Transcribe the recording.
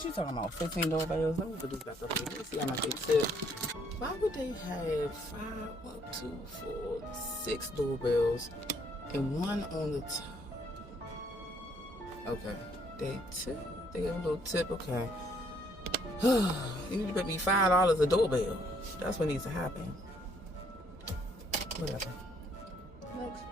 What you talking about? 15 doorbells? Let me put this back up here. Let me see how much they tip. Why would they have 6 doorbells and one on the top? Okay. They tip. They give a little tip. Okay. You need to pay me $5 a doorbell. That's what needs to happen. Whatever. Next.